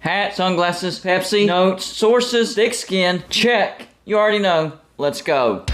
Hat, sunglasses, Pepsi, notes, sources, thick skin, check. You already know. Let's go.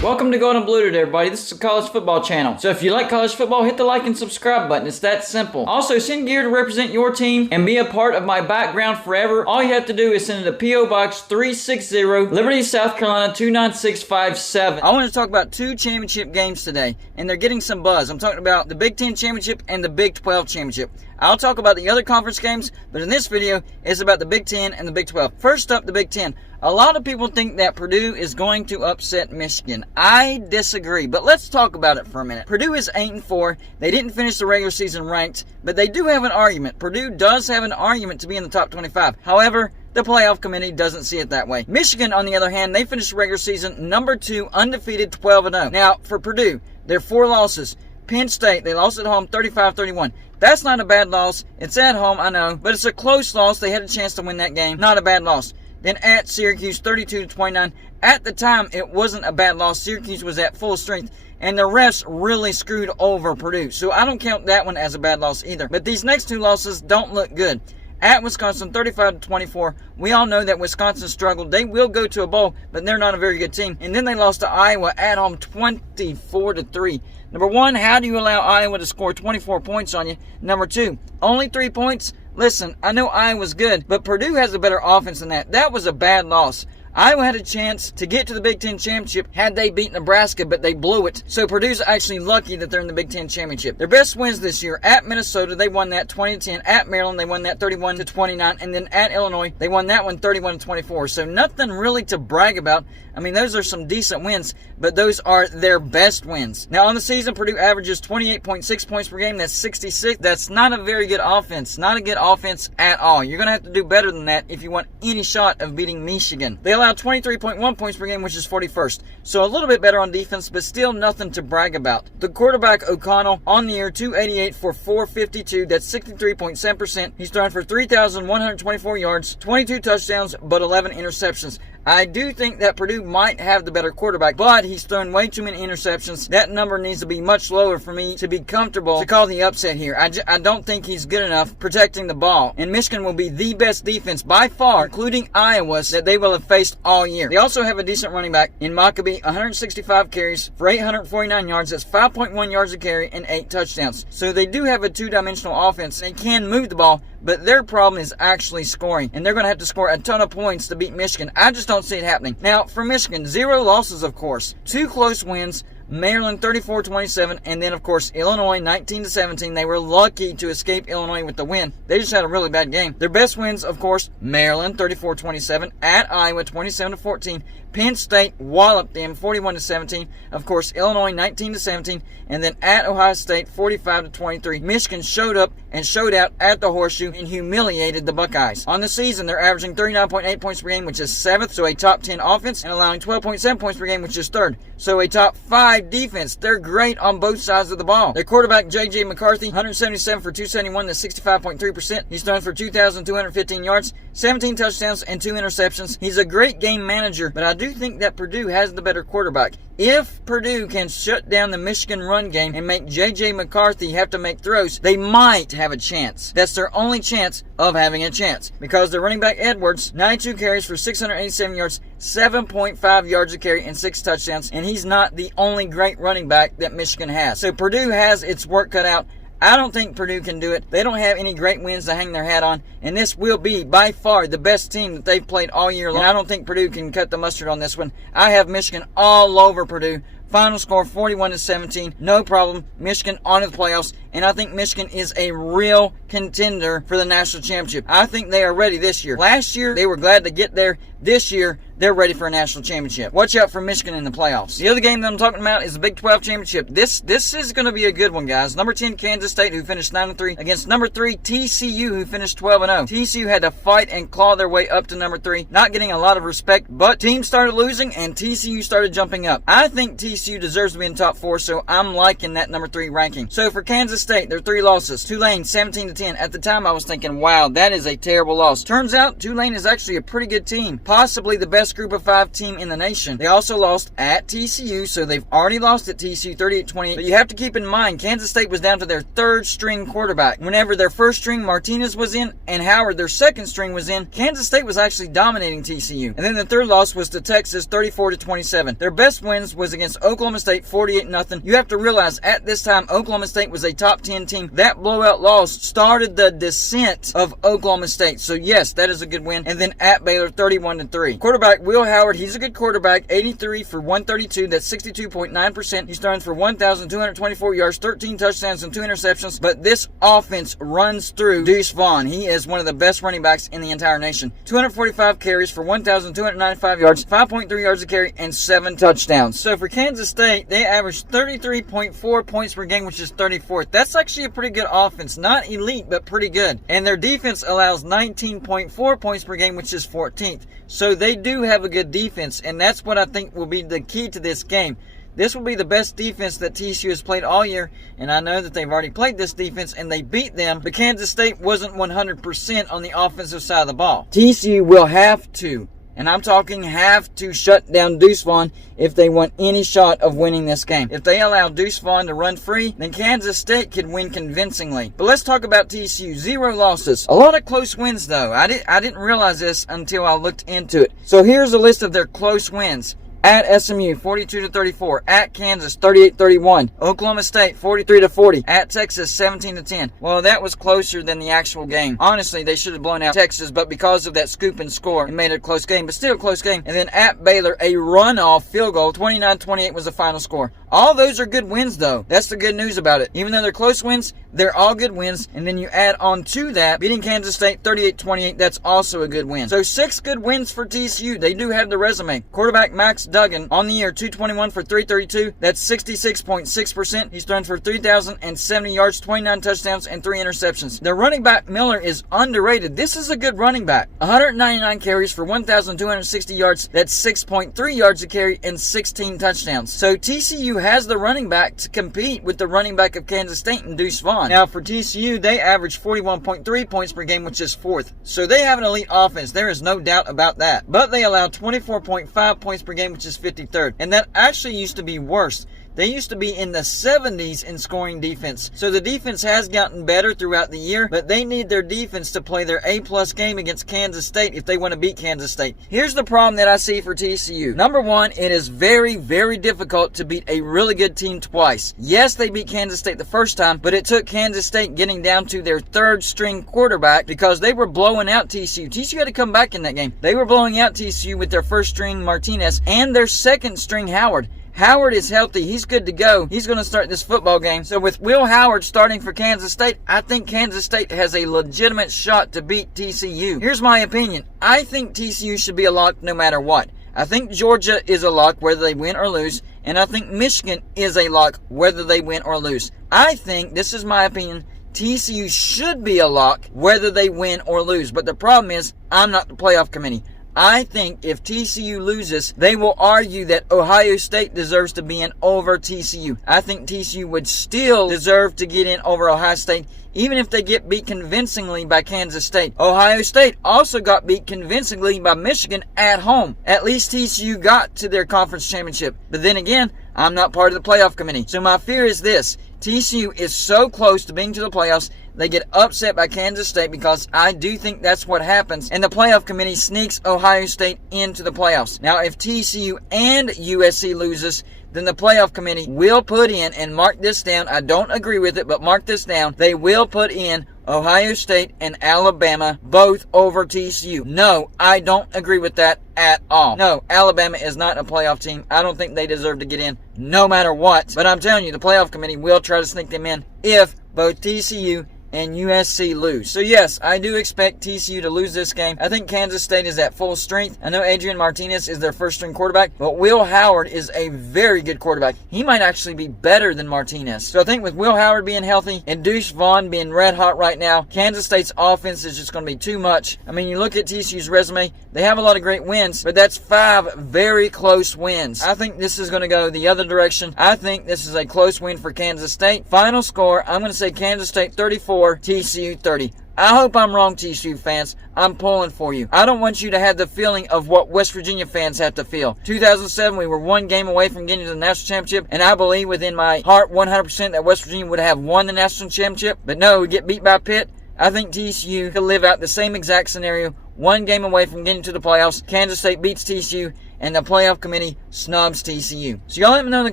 Welcome to Golden Blue today, everybody. This is a college football channel. So if you like college football, hit the like and subscribe button. It's that simple. Also, send gear to represent your team and be a part of my background forever. All you have to do is send it to P.O. Box 360, Liberty, South Carolina 29657. I want to talk about two championship games today, and they're getting some buzz. I'm talking about the Big X championship and the Big XII championship. I'll talk about the other conference games, but in this video, it's about the Big X and the Big XII. First up, the Big X. A lot of people think that Purdue is going to upset Michigan. I disagree, but let's talk about it for a minute. Purdue is 8-4. They didn't finish the regular season ranked, but they do have an argument. Purdue does have an argument to be in the top 25. However, the playoff committee doesn't see it that way. Michigan, on the other hand, they finished the regular season number 2, undefeated, 12-0. Now, for Purdue, their 4 losses. Penn State, they lost at home 35-31. That's not a bad loss. It's at home, I know, but it's a close loss. They had a chance to win that game. Not a bad loss. Then at Syracuse, 32-29. At the time, it wasn't a bad loss. Syracuse was at full strength, and the refs really screwed over Purdue. So I don't count that one as a bad loss either. But these next 2 losses don't look good. At Wisconsin, 35-24. We all know that Wisconsin struggled. They will go to a bowl, but they're not a very good team. And then they lost to Iowa at home, 24-3. Number one, how do you allow Iowa to score 24 points on you? Number 2, only 3 points? Listen, I know Iowa's good, but Purdue has a better offense than that. That was a bad loss. Iowa had a chance to get to the Big X championship had they beat Nebraska, but they blew it. So Purdue's actually lucky that they're in the Big X championship. Their best wins this year: at Minnesota, they won that 20-10. At Maryland, they won that 31-29. And then at Illinois, they won that one 31-24. So nothing really to brag about. I mean, those are some decent wins, but those are their best wins. Now, on the season, Purdue averages 28.6 points per game. That's 66. That's not a very good offense. Not a good offense at all. You're going to have to do better than that if you want any shot of beating Michigan. They allow 23.1 points per game, which is 41st. So a little bit better on defense, but still nothing to brag about. The quarterback, O'Connell, on the year, 288 for 452. That's 63.7%. He's thrown for 3,124 yards, 22 touchdowns, but 11 interceptions. I do think that Purdue might have the better quarterback, but he's thrown way too many interceptions. That number needs to be much lower for me to be comfortable to call the upset here. I don't think he's good enough protecting the ball. And Michigan will be the best defense by far, including Iowa's, that they will have faced all year. They also have a decent running back in Maccabee, 165 carries for 849 yards. That's 5.1 yards a carry and 8 touchdowns. So they do have a two-dimensional offense. They can move the ball, but their problem is actually scoring, and they're going to have to score a ton of points to beat Michigan. I just don't see it happening. Now, for Michigan, 0 losses, of course. 2 close wins. Maryland 34-27, and then of course Illinois 19-17. They were lucky to escape Illinois with the win. They just had a really bad game. Their best wins, of course, Maryland 34-27, at Iowa 27-14. Penn State walloped them 41-17. Of course, Illinois 19-17, and then at Ohio State 45-23. Michigan showed up and showed out at the Horseshoe and humiliated the Buckeyes. On the season, they're averaging 39.8 points per game, which is 7th, so a top 10 offense, and allowing 12.7 points per game, which is 3rd, so a top 5 defense. They're great on both sides of the ball. Their quarterback, J.J. McCarthy, 177 for 271, that's 65.3%. He's thrown for 2,215 yards, 17 touchdowns, and 2 interceptions. He's a great game manager, but I do think that Purdue has the better quarterback. If Purdue can shut down the Michigan run game and make J.J. McCarthy have to make throws, they might have a chance. That's their only chance of having a chance, because their running back Edwards, 92 carries for 687 yards, 7.5 yards a carry, and 6 touchdowns, and he's not the only great running back that Michigan has. So Purdue has its work cut out. I don't think Purdue can do it. They don't have any great wins to hang their hat on, and this will be by far the best team that they've played all year long. And I don't think Purdue can cut the mustard on this one. I have Michigan all over Purdue. Final score 41-17. No problem. Michigan on to the playoffs. And I think Michigan is a real contender for the national championship. I think they are ready this year. Last year, they were glad to get there. This year, they're ready for a national championship. Watch out for Michigan in the playoffs. The other game that I'm talking about is the Big XII championship. This is going to be a good one, guys. Number 10, Kansas State, who finished 9-3, against number 3, TCU, who finished 12-0. TCU had to fight and claw their way up to number 3, not getting a lot of respect, but teams started losing and TCU started jumping up. I think TCU deserves to be in top 4, so I'm liking that number 3 ranking. So for Kansas State, their 3 losses. Tulane, 17-10. At the time, I was thinking, wow, that is a terrible loss. Turns out, Tulane is actually a pretty good team. Possibly the best best group of 5 team in the nation. They also lost at TCU, so they've already lost at TCU 38-28. But you have to keep in mind, Kansas State was down to their 3rd string quarterback. Whenever their 1st string Martinez was in and Howard, their 2nd string, was in, Kansas State was actually dominating TCU. And then the 3rd loss was to Texas 34-27. Their best wins was against Oklahoma State 48-0. You have to realize at this time Oklahoma State was a top 10 team. That blowout loss started the descent of Oklahoma State. So yes, that is a good win. And then at Baylor 31-3. Quarterback Will Howard, he's a good quarterback. 83 for 132. That's 62.9%. He's thrown for 1,224 yards, 13 touchdowns, and 2 interceptions. But this offense runs through Deuce Vaughn. He is one of the best running backs in the entire nation. 245 carries for 1,295 yards, 5.3 yards a carry, and 7 touchdowns. So for Kansas State, they averaged 33.4 points per game, which is 34th. That's actually a pretty good offense. Not elite, but pretty good. And their defense allows 19.4 points per game, which is 14th. So they do have a good defense, and that's what I think will be the key to this game. This will be the best defense that TCU has played all year, and I know that they've already played this defense and they beat them, but Kansas State wasn't 100% on the offensive side of the ball. TCU will have to, and I'm talking have to, shut down Deuce Vaughn if they want any shot of winning this game. If they allow Deuce Vaughn to run free, then Kansas State could win convincingly. But let's talk about TCU. 0 losses. A lot of close wins, though. I didn't realize this until I looked into it. So here's a list of their close wins. At SMU, 42-34. At Kansas, 38-31. Oklahoma State, 43-40. At Texas, 17-10. Well, that was closer than the actual game. Honestly, they should have blown out Texas, but because of that scoop and score, it made it a close game, but still a close game. And then at Baylor, a runoff field goal, 29-28 was the final score. All those are good wins, though. That's the good news about it. Even though they're close wins, they're all good wins. And then you add on to that, beating Kansas State 38-28, that's also a good win. So 6 good wins for TCU. They do have the resume. Quarterback Max Duggan on the year, 221 for 332. That's 66.6%. He's thrown for 3,070 yards, 29 touchdowns, and 3 interceptions. Their running back Miller is underrated. This is a good running back. 199 carries for 1,260 yards. That's 6.3 yards a carry and 16 touchdowns. So TCU has the running back to compete with the running back of Kansas State and Deuce Vaughn. Now for TCU, they average 41.3 points per game, which is 4th. So they have an elite offense. There is no doubt about that. But they allow 24.5 points per game, which is 53rd. And that actually used to be worse. They used to be in the 70s in scoring defense. So the defense has gotten better throughout the year, but they need their defense to play their A-plus game against Kansas State if they want to beat Kansas State. Here's the problem that I see for TCU. Number one, it is very, very difficult to beat a really good team twice. Yes, they beat Kansas State the first time, but it took Kansas State getting down to their 3rd string quarterback because they were blowing out TCU. TCU had to come back in that game. They were blowing out TCU with their 1st string Martinez and their 2nd string Howard. Howard is healthy. He's good to go. He's going to start this football game. So with Will Howard starting for Kansas State, I think Kansas State has a legitimate shot to beat TCU. Here's my opinion. I think TCU should be a lock no matter what. I think Georgia is a lock whether they win or lose. And I think Michigan is a lock whether they win or lose. I think, this is my opinion, TCU should be a lock whether they win or lose. But the problem is, I'm not the playoff committee. I think if TCU loses, they will argue that Ohio State deserves to be in over TCU. I think TCU would still deserve to get in over Ohio State, even if they get beat convincingly by Kansas State. Ohio State also got beat convincingly by Michigan at home. At least TCU got to their conference championship. But then again, I'm not part of the playoff committee. So my fear is this. TCU is so close to being to the playoffs, they get upset by Kansas State because I do think that's what happens, and the playoff committee sneaks Ohio State into the playoffs. Now, if TCU and USC loses, then the playoff committee will put in, and mark this down, I don't agree with it, but mark this down, they will put in Ohio State and Alabama both over TCU. No, I don't agree with that at all. No, Alabama is not a playoff team. I don't think they deserve to get in no matter what. But I'm telling you, the playoff committee will try to sneak them in if both TCU and USC lose. So yes, I do expect TCU to lose this game. I think Kansas State is at full strength. I know Adrian Martinez is their 1st string quarterback, but Will Howard is a very good quarterback. He might actually be better than Martinez. So I think with Will Howard being healthy and Deuce Vaughn being red hot right now, Kansas State's offense is just going to be too much. I mean, you look at TCU's resume, they have a lot of great wins, but that's 5 very close wins. I think this is going to go the other direction. I think this is a close win for Kansas State. Final score, I'm going to say Kansas State 34, TCU 30. I hope I'm wrong, TCU fans. I'm pulling for you. I don't want you to have the feeling of what West Virginia fans have to feel. 2007, we were one game away from getting to the national championship, and I believe within my heart 100% that West Virginia would have won the national championship. But no, we get beat by Pitt. I think TCU could live out the same exact scenario, one game away from getting to the playoffs. Kansas State beats TCU, and the playoff committee snubs TCU. So y'all let me know in the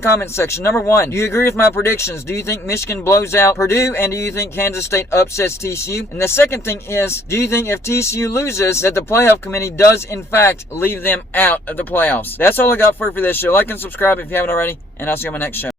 comments section. Number one, do you agree with my predictions? Do you think Michigan blows out Purdue, and do you think Kansas State upsets TCU? And the second thing is, do you think if TCU loses, that the playoff committee does in fact leave them out of the playoffs? That's all I got for this show. Like and subscribe if you haven't already, and I'll see you on my next show.